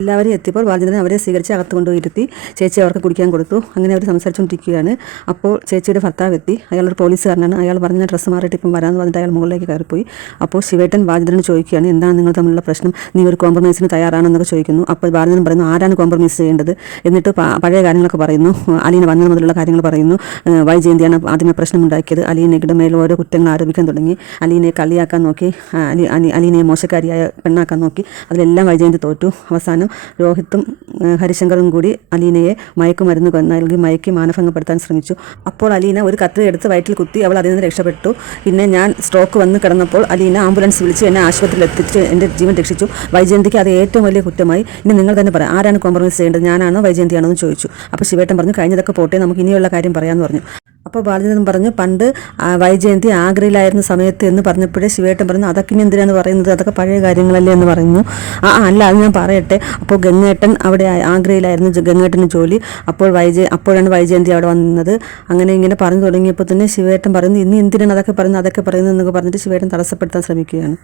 എല്ലാവരും എത്തിയപ്പോൾ ബാലചന്ദ്രൻ അവരെ സ്വീകരിച്ച് അകത്ത് കൊണ്ടുപോയിരുത്തി ചേച്ചി അവർക്ക് കുടിക്കാൻ കൊടുത്തു. അങ്ങനെ അവർ സംസാരിച്ചുകൊണ്ടിരിക്കുകയാണ്. അപ്പോൾ ചേച്ചിയുടെ ഭർത്താവ് എത്തി. അയാളൊരു പോലീസുകാരനാണ്. അയാൾ പറഞ്ഞ ഡ്രസ്സ് മാറിയിട്ട് ഇപ്പം വരാമെന്ന് പറഞ്ഞിട്ട് അയാൾ മുകളിലേക്ക് കയറിപ്പോയി. അപ്പോൾ ശിവേട്ടൻ ബാലചന്ദ്രനോട് ചോദിക്കുകയാണ്, എന്താണ് നിങ്ങൾ തമ്മിലുള്ള പ്രശ്നം, നീ ഒരു കോംപ്രമൈസിന് തയ്യാറാണെന്നൊക്കെ ചോദിക്കുന്നു. അപ്പോൾ ബാലചന്ദ്രൻ പറയുന്നു, ആരാണ് കോംപ്രമൈസ് ചെയ്യേണ്ടത്? എന്നിട്ട് പഴയ കാര്യങ്ങളൊക്കെ പറയുന്നു. അലീന വന്നത് മുതലുള്ള കാര്യങ്ങൾ പറയുന്നു. വൈജയന്തിയാണ് ആദ്യമേ പ്രശ്നമുണ്ടാക്കിയത്. അലീനയുടെ മേൽ ഓരോ കുറ്റങ്ങൾ ആരോപിക്കാൻ തുടങ്ങി. അലീനയെ കളിയാക്കാൻ നോക്കി, അലീനയെ മോശക്കാരിയായ പെണ്ണാക്കാൻ നോക്കി. അതിലെല്ലാം വൈജയന്തി തോറ്റു. അവസാനം രോഹിത്തും ഹരിശങ്കറും കൂടി അലീനയെ മയക്കുമരുന്ന് നൽകി മയക്കി മാനഭംഗപ്പെടുത്താൻ ശ്രമിച്ചു. അപ്പോൾ അലീന ഒരു കത്രി എടുത്ത് വയറ്റിൽ കുത്തി. അവൾ അതിൽ നിന്ന് രക്ഷപ്പെട്ടു. പിന്നെ ഞാൻ സ്ട്രോക്ക് വന്ന് കിടന്നപ്പോൾ അലീന ആംബുലൻസ് വിളിച്ച് എന്നെ ആശുപത്രിയിൽ എത്തിച്ച് എൻ്റെ ജീവൻ രക്ഷിച്ചു. വൈജയന്തിക്ക് അത് ഏറ്റവും വലിയ കുറ്റമായി. ഇനി നിങ്ങൾ തന്നെ പറയാം, ആരാണ് കോംപ്രമൈസ് ചെയ്യേണ്ടത്, ഞാനാണോ വൈജയന്തിയാണോ എന്ന് ചോദിച്ചു. അപ്പോൾ ശിവേട്ടൻ പറഞ്ഞു, കഴിഞ്ഞതൊക്കെ പോട്ടെ, നമുക്ക് ഇനിയുള്ള കാര്യം പറയാമെന്ന് പറഞ്ഞു. അപ്പോൾ ബാലചന്ദ്രൻ പറഞ്ഞു, പണ്ട് വൈജയന്തി ആഗ്രയിലായിരുന്ന സമയത്ത് എന്ന് പറഞ്ഞപ്പോഴേ ശിവേട്ടൻ പറഞ്ഞു, അതൊക്കെ ഇനി എന്തിനാണ് പറയുന്നത്, അതൊക്കെ പഴയ കാര്യങ്ങളല്ലേ എന്ന് പറഞ്ഞു. അല്ല, അത് ഞാൻ പറയട്ടെ. അപ്പോൾ ഗംഗേട്ടൻ അവിടെ ആഗ്രയിലായിരുന്നു ഗംഗേട്ടന് ജോലി. അപ്പോഴാണ് വൈജയന്തി അവിടെ വന്നത്. അങ്ങനെ ഇങ്ങനെ പറഞ്ഞു തുടങ്ങിയപ്പോൾ തന്നെ ശിവേട്ടൻ പറയുന്നു, ഇനി എന്തിനാണ് അതൊക്കെ പറയുന്നത് എന്നൊക്കെ പറഞ്ഞിട്ട് ശിവേട്ടൻ തടസ്സപ്പെടുത്താൻ ശ്രമിക്കുകയാണ്.